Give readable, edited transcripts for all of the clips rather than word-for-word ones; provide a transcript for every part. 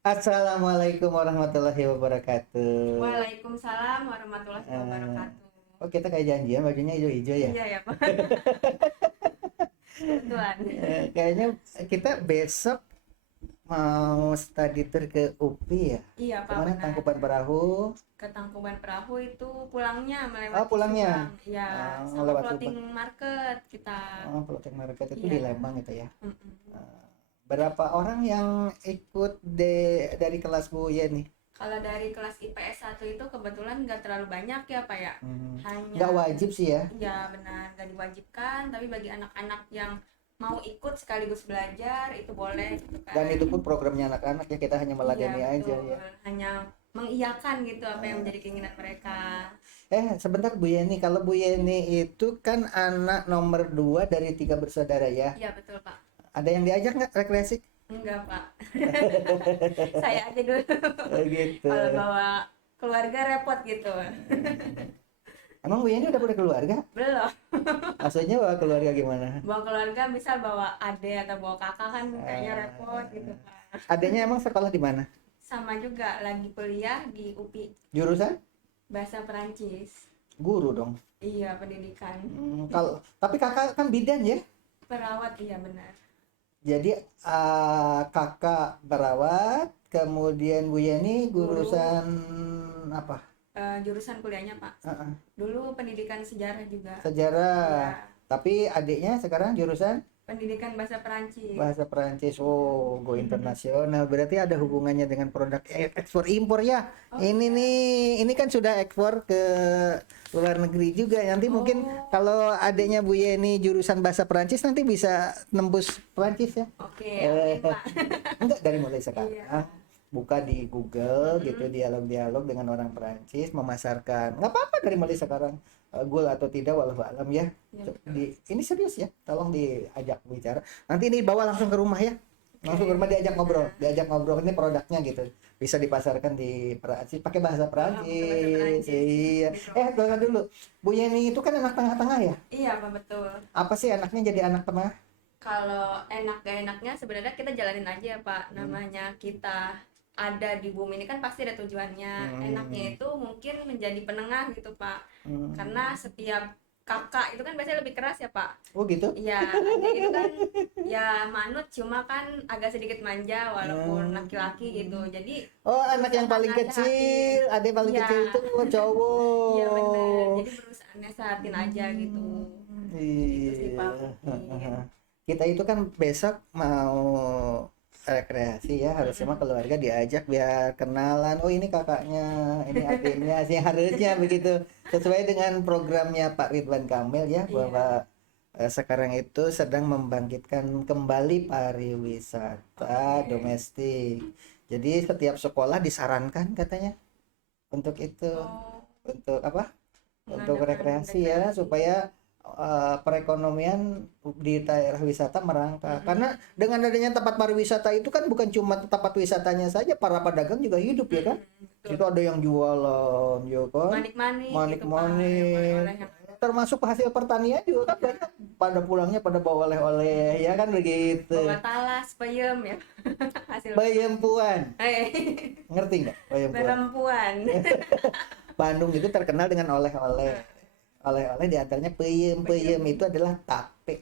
Assalamualaikum warahmatullahi wabarakatuh. Waalaikumsalam warahmatullahi Eh, wabarakatuh. oh kita kayak janjian bajunya hijau-hijau ya. Iya ya Pak, kebetulan. Kayaknya kita besok mau study tour ke UPI ya. Iya Pak, Kemana? benar. Tangkuban Perahu. Ke Tangkuban Perahu itu pulangnya Oh melewati pulangnya. Subang. Iya, sama Lewat floating Subang. market kita. Oh floating market itu Iya. di Lembang itu ya. Mm-mm. Berapa orang yang ikut dari kelas Bu Yeni? Kalau dari kelas IPS 1 itu kebetulan nggak terlalu banyak ya Pak ya. Hanya, Nggak wajib sih ya. ya benar, nggak diwajibkan. Tapi bagi anak-anak yang mau ikut sekaligus belajar itu boleh gitu kan. Dan itu pun programnya anak-anak ya, kita hanya Iya meladeni aja betul, ya. hanya mengiyakan gitu apa yang menjadi keinginan mereka. Sebentar Bu Yeni, kalau Bu Yeni itu kan anak nomor 2 dari 3 bersaudara ya. Iya betul Pak. Ada yang diajak nggak rekreasi? Enggak Pak, saya aja dulu. Gitu. Kalau bawa keluarga repot gitu. Emang Bu Yeni udah punya keluarga? Belum. Maksudnya bawa keluarga gimana? Bawa keluarga misal bawa ade atau bawa kakak kan kayaknya repot gitu Pak. Adanya emang sekolah di mana? Sama juga lagi kuliah di UPI Jurusan? bahasa Perancis. Guru dong. Iya pendidikan. Kalau tapi kakak kan bidan ya. Perawat iya benar. Jadi kakak perawat, kemudian Bu Yeni Guru. jurusan apa? Jurusan kuliahnya Pak. Uh-uh. Dulu pendidikan sejarah juga. Sejarah. Iya. Tapi adiknya sekarang jurusan Pendidikan bahasa Perancis. bahasa Perancis. Oh, go internasional. Berarti ada hubungannya dengan produk ekspor impor ya. Oh, Ini iya. nih, ini kan sudah ekspor ke luar negeri juga. Nanti mungkin kalau adiknya Bu Yeni jurusan bahasa Perancis nanti bisa nembus Perancis ya. Oke, Eh, oke Pak. Enggak dari mulai sekarang. Iya. Buka di Google gitu dialog-dialog dengan orang Perancis memasarkan. Nggak apa-apa dari mulai sekarang. Goal atau tidak walau alam ya. Iya, betul. Ini serius ya. Tolong diajak bicara. Nanti ini bawa langsung ke rumah ya. Langsung ke rumah diajak ngobrol. Diajak ngobrol ini produknya gitu. Bisa dipasarkan di Perancis pakai bahasa Pakai bahasa Perancis. Perancis. Iya. Gitu. Tunggu dulu. Bu Yeni itu kan anak tengah-tengah ya. Iya Pak betul. Apa sih anaknya jadi anak tengah? Kalau enak gak enaknya sebenarnya kita jalanin aja ya Pak. Namanya kita ada di bumi ini kan pasti ada tujuannya. Enaknya itu mungkin menjadi penengah gitu Pak. Karena setiap kakak itu kan biasanya lebih keras ya Pak. Oh gitu. Iya, adik itu kan ya manut cuma kan agak sedikit manja walaupun laki-laki gitu. Jadi Oh, anak yang paling kecil, adik paling Iya. kecil itu cowok. iya benar. Jadi berusaha nasehatin aja gitu. Gitu sih Pak. Iya. Kita itu kan besok mau rekreasi ya, harusnya mah keluarga diajak biar kenalan. Oh, ini kakaknya, ini adiknya sih harusnya begitu. Sesuai dengan programnya Pak Ridwan Kamil ya, Iya. bahwa sekarang itu sedang membangkitkan kembali pariwisata Oke. domestik. Jadi setiap sekolah disarankan katanya untuk itu, Oh, untuk apa? Untuk mengadakan rekreasi ya, rekreasi. supaya perekonomian di daerah wisata merangkak. Karena dengan adanya tempat pariwisata itu kan bukan cuma tempat wisatanya saja, para pedagang juga hidup ya kan. Betul. Itu ada yang jualan, ya kan? Manik-manik gitu Pak. Manik-manik. Oleh-oleh yang Termasuk hasil pertanian juga kan banyak pada pulangnya pada bawa oleh-oleh ya kan begitu. bawa talas, peyem ya. Hasil Bayempuan, Eh, ngerti nggak Bayempuan? perempuan. Bandung itu terkenal dengan oleh-oleh. Oleh-oleh diantaranya peyem. Peyem itu adalah tape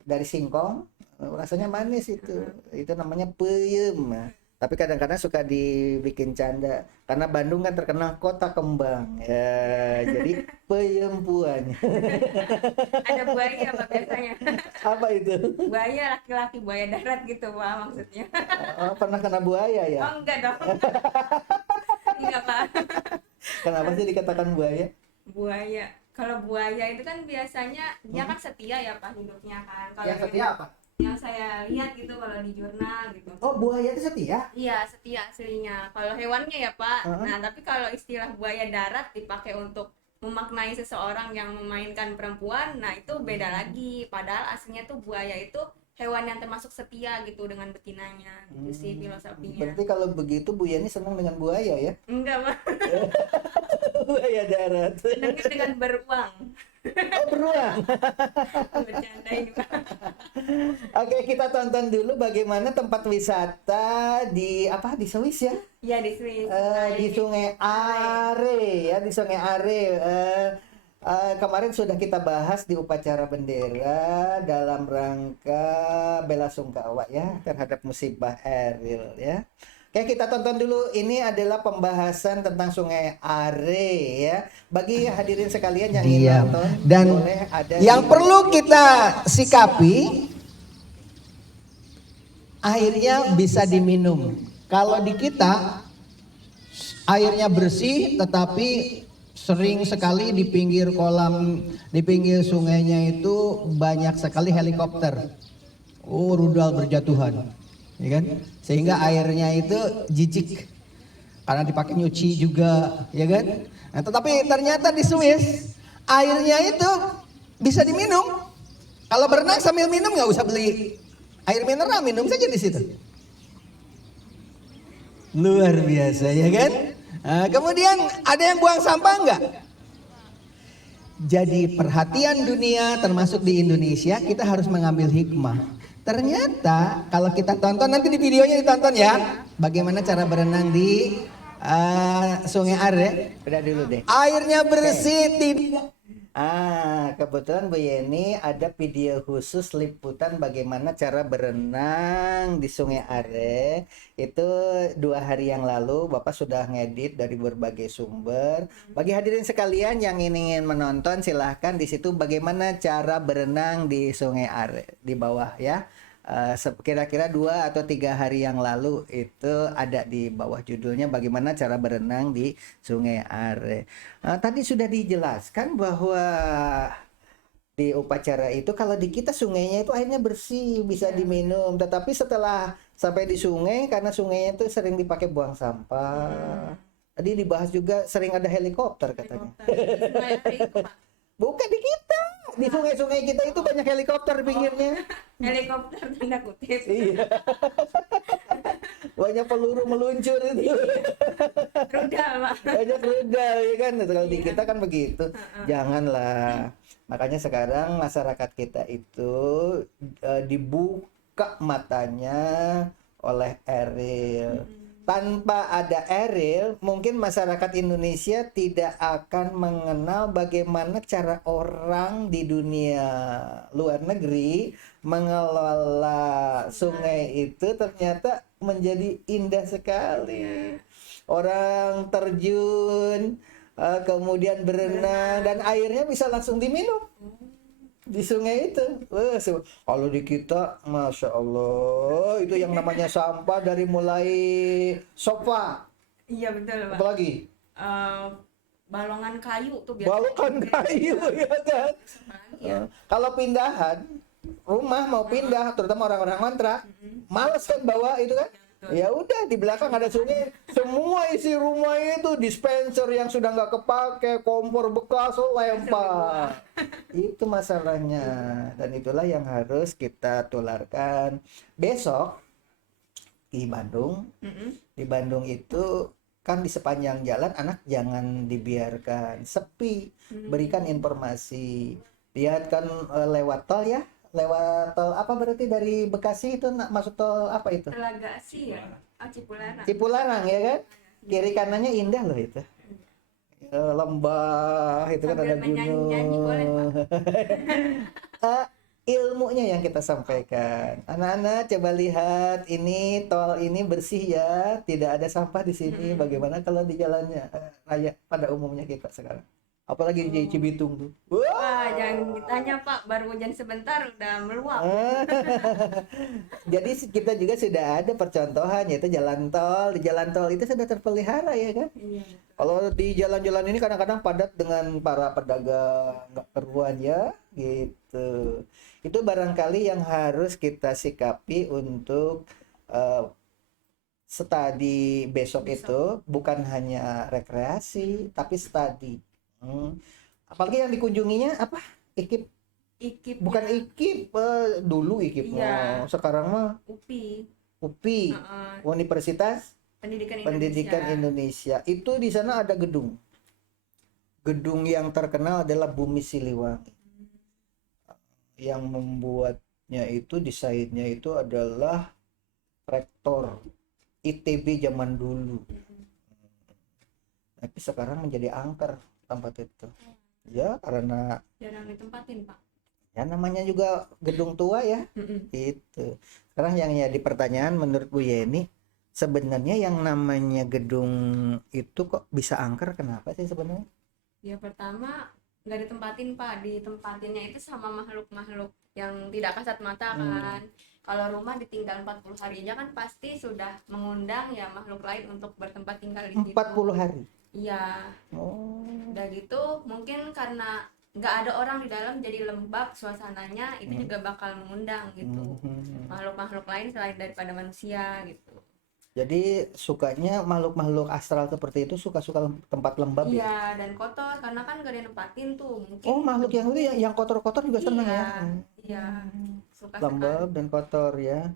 dari singkong, rasanya manis itu. Itu namanya peyem. Nah, tapi kadang-kadang suka dibikin canda karena Bandung kan terkenal kota kembang. Ya, jadi peyempuan. Ada buaya Pak biasanya. Apa itu? Buaya laki-laki, buaya darat gitu Pak maksudnya. Oh, pernah kena buaya ya? Oh enggak dong. Enggak Pak. Kenapa sih dikatakan buaya? Buaya. Kalau buaya itu kan biasanya dia kan setia ya Pak hidupnya kan. Kalau Yang setia apa? yang saya lihat gitu kalau di jurnal gitu. Oh, buaya itu setia? Iya, setia aslinya. Kalau hewannya ya, Pak. Heeh. Nah, tapi kalau istilah buaya darat dipakai untuk memaknai seseorang yang memainkan perempuan, nah itu beda lagi. Padahal aslinya tuh buaya itu hewan yang termasuk setia gitu dengan betinanya. Gitu sih filosofinya. Berarti kalau begitu Bu Yani senang dengan buaya ya? Enggak, Pak. Buaya darat. Senangnya dengan beruang. Oh, beruang. Bercandain Pak. Oke, kita tonton dulu bagaimana tempat wisata di apa di Swiss ya? Iya di Swiss. Di Sungai Are ya, di Sungai Are. Kemarin sudah kita bahas di upacara bendera dalam rangka bela sungkawa ya terhadap musibah Eril ya. Oke, kita tonton dulu. Ini adalah pembahasan tentang Sungai Are ya. Bagi hadirin sekalian yang ingin Diam. nonton, Dan boleh ada yang di- perlu kita sikapi, airnya bisa diminum. Kalau di kita airnya bersih, tetapi sering sekali di pinggir kolam, di pinggir sungainya itu banyak sekali helikopter. Oh, rudal berjatuhan, ya kan? Sehingga airnya itu jijik karena dipakai nyuci juga, ya kan? Nah, tetapi ternyata di Swiss airnya itu bisa diminum. Kalau berenang sambil minum nggak usah beli air mineral, minum saja di situ. Luar biasa, ya kan? Nah, kemudian ada yang buang sampah enggak? Jadi perhatian dunia termasuk di Indonesia kita harus mengambil hikmah. Ternyata kalau kita tonton nanti di videonya ditonton ya, bagaimana cara berenang di Sungai Are. Udah dulu deh. Airnya bersih, tidak. Kebetulan Bu Yeni ada video khusus liputan bagaimana cara berenang di Sungai Are. Itu 2 hari yang lalu Bapak sudah ngedit dari berbagai sumber. Bagi hadirin sekalian yang ingin menonton silahkan di situ bagaimana cara berenang di Sungai Are di bawah ya. Kira-kira 2 atau 3 hari yang lalu itu ada di bawah judulnya bagaimana cara berenang di Sungai Are. Tadi sudah dijelaskan bahwa di upacara itu kalau di kita sungainya itu airnya bersih bisa diminum, tetapi setelah sampai di sungai karena sungainya itu sering dipakai buang sampah. Tadi dibahas juga sering ada helikopter katanya. Sungai Are itu, Pak. Bukan di kita, di sungai-sungai kita itu banyak helikopter di pinggirnya. Helikopter tanda kutip. Iya. Banyak peluru meluncur itu. Rudal Pak. Banyak rudal ya kan. Kalau di kita kan begitu. Janganlah. Makanya sekarang masyarakat kita itu dibuka matanya oleh Eril. Tanpa ada Eril, mungkin masyarakat Indonesia tidak akan mengenal bagaimana cara orang di dunia luar negeri mengelola sungai itu ternyata menjadi indah sekali. Orang terjun, kemudian berenang, dan airnya bisa langsung diminum di sungai itu. Kalau di kita, Masya Allah, itu yang namanya sampah dari mulai sofa, Iya betul Pak. apalagi Balongan kayu tuh biasa. balongan kayu ya kan. Iya. Kalau pindahan rumah mau pindah, terutama orang-orang kontrak, males kan bawa itu kan. Ya udah di belakang ada sungai, semua isi rumah itu dispenser yang sudah nggak kepake, kompor bekas lempar. Itu masalahnya, dan itulah yang harus kita tularkan. Besok di Bandung, di Bandung itu kan di sepanjang jalan anak jangan dibiarkan sepi, berikan informasi. Lihat kan lewat tol ya. Lewat tol apa berarti dari Bekasi itu masuk tol apa itu? Telaga sih ya. Cipularang. Cipularang ya kan? Kiri kanannya indah loh itu. Lembah itu kan Sambil ada menyanyi-nyanyi boleh, gunung. Ilmunya yang kita sampaikan. Anak-anak coba lihat ini tol ini bersih ya, tidak ada sampah di sini. Bagaimana kalau di jalannya raya pada umumnya kita sekarang? Apalagi di Cibitung tuh. Wah, jangan ditanya Pak, baru hujan sebentar udah meluap. Jadi kita juga sudah ada percontohan yaitu jalan tol. Di jalan tol itu sudah terpelihara ya kan. Iya. Kalau di jalan-jalan ini kadang-kadang padat dengan para pedagang nggak keruan ya gitu. Itu barangkali yang harus kita sikapi untuk studi besok itu bukan hanya rekreasi tapi studi. Apalagi yang dikunjunginya apa? IKIP Bukan IKIP, dulu IKIP Iya. sekarang mah UPI. UPI, Universitas Pendidikan Pendidikan Indonesia. Itu di sana ada gedung. gedung yang terkenal adalah Bumi Siliwangi. Yang membuatnya itu, desainnya itu adalah rektor ITB zaman dulu. Tapi sekarang menjadi angker tempat itu. Ya, karena jarang ditempatin Pak. ya namanya juga gedung tua ya. Itu. Sekarang yang jadi pertanyaan menurut Bu Yeni, sebenarnya yang namanya gedung itu kok bisa angker, kenapa sih sebenarnya? Ya pertama nggak ditempatin Pak, ditempatinnya itu sama makhluk-makhluk yang tidak kasat mata kan. Kalau rumah ditinggal 40 hari aja kan pasti sudah mengundang ya makhluk lain untuk bertempat tinggal di situ. 40 hari. Iya. Oh. Udah gitu mungkin karena nggak ada orang di dalam jadi lembab suasananya, itu juga bakal mengundang gitu makhluk-makhluk lain selain daripada manusia gitu. Jadi sukanya makhluk-makhluk astral seperti itu suka-suka tempat lembab ya? Iya, dan kotor karena kan gak ada yang nempatin tuh mungkin. Oh, makhluk yang itu yang kotor-kotor juga senang ya? Iya, suka Lembab dan kotor ya.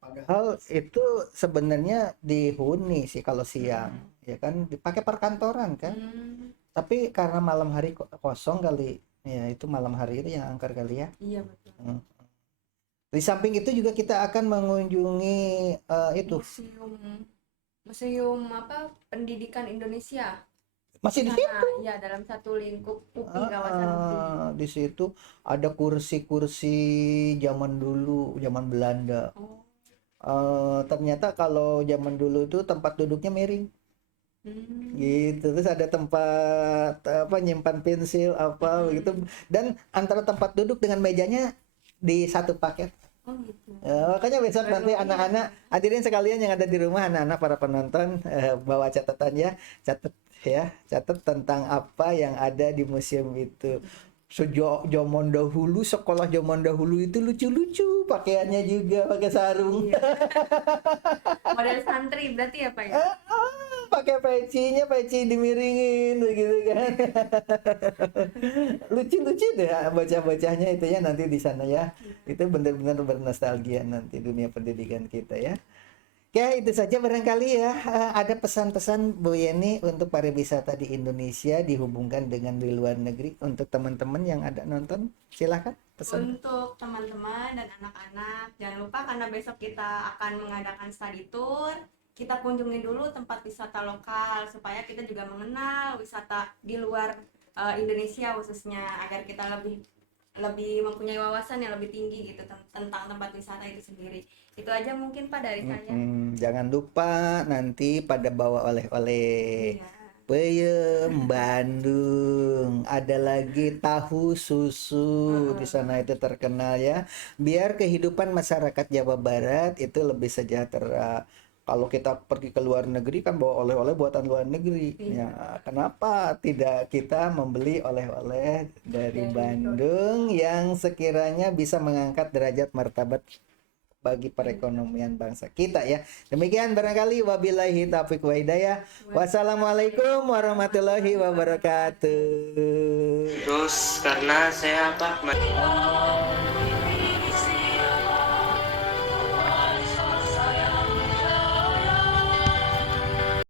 Padahal itu sebenarnya dihuni sih kalau siang, ya kan dipakai perkantoran kan. Tapi karena malam hari kosong kali, ya itu malam hari itu yang angker kali ya. Iya betul. Di samping itu juga kita akan mengunjungi itu museum apa pendidikan Indonesia. masih di situ. Iya, dalam satu lingkup UPI, kawasan UPI. Di situ ada kursi-kursi zaman dulu, zaman Belanda. Ternyata kalau zaman dulu itu tempat duduknya miring. Gitu, terus ada tempat apa nyimpan pensil apa begitu, dan antara tempat duduk dengan mejanya di satu paket. Gitu. Makanya besok nanti anak-anak hadirin sekalian yang ada di rumah, anak-anak para penonton, bawa catatan ya, catat tentang apa yang ada di museum itu. Zaman dahulu, sekolah zaman dahulu itu lucu-lucu, pakaiannya juga pakai sarung. Model santri berarti ya Pak ya? Pakai peci dimiringin begitu kan. Lucu-lucu deh bocah-bocahnya itu ya nanti di sana ya. Itu benar-benar bernostalgia nanti dunia pendidikan kita ya. Ya itu saja barangkali ya. Ada pesan-pesan Bu Yeni untuk pariwisata di Indonesia dihubungkan dengan di luar negeri untuk teman-teman yang ada nonton, silahkan pesan. Untuk teman-teman dan anak-anak, jangan lupa karena besok kita akan mengadakan study tour, kita kunjungi dulu tempat wisata lokal supaya kita juga mengenal wisata di luar Indonesia khususnya, agar kita lebih mempunyai wawasan yang lebih tinggi gitu tentang tempat wisata itu sendiri. Itu aja mungkin Pak dari saya. Jangan lupa nanti pada bawa oleh-oleh. Iya. Peyem Bandung, ada lagi tahu susu di sana itu terkenal ya. Biar kehidupan masyarakat Jawa Barat itu lebih sejahtera. Kalau kita pergi ke luar negeri kan bawa oleh-oleh buatan luar negeri. Ya, kenapa tidak kita membeli oleh-oleh dari Bandung yang sekiranya bisa mengangkat derajat martabat bagi perekonomian bangsa kita ya. Demikian barangkali, wabillahi taufiq wa hidayah. Wassalamualaikum warahmatullahi wabarakatuh. Terus karena saya apa?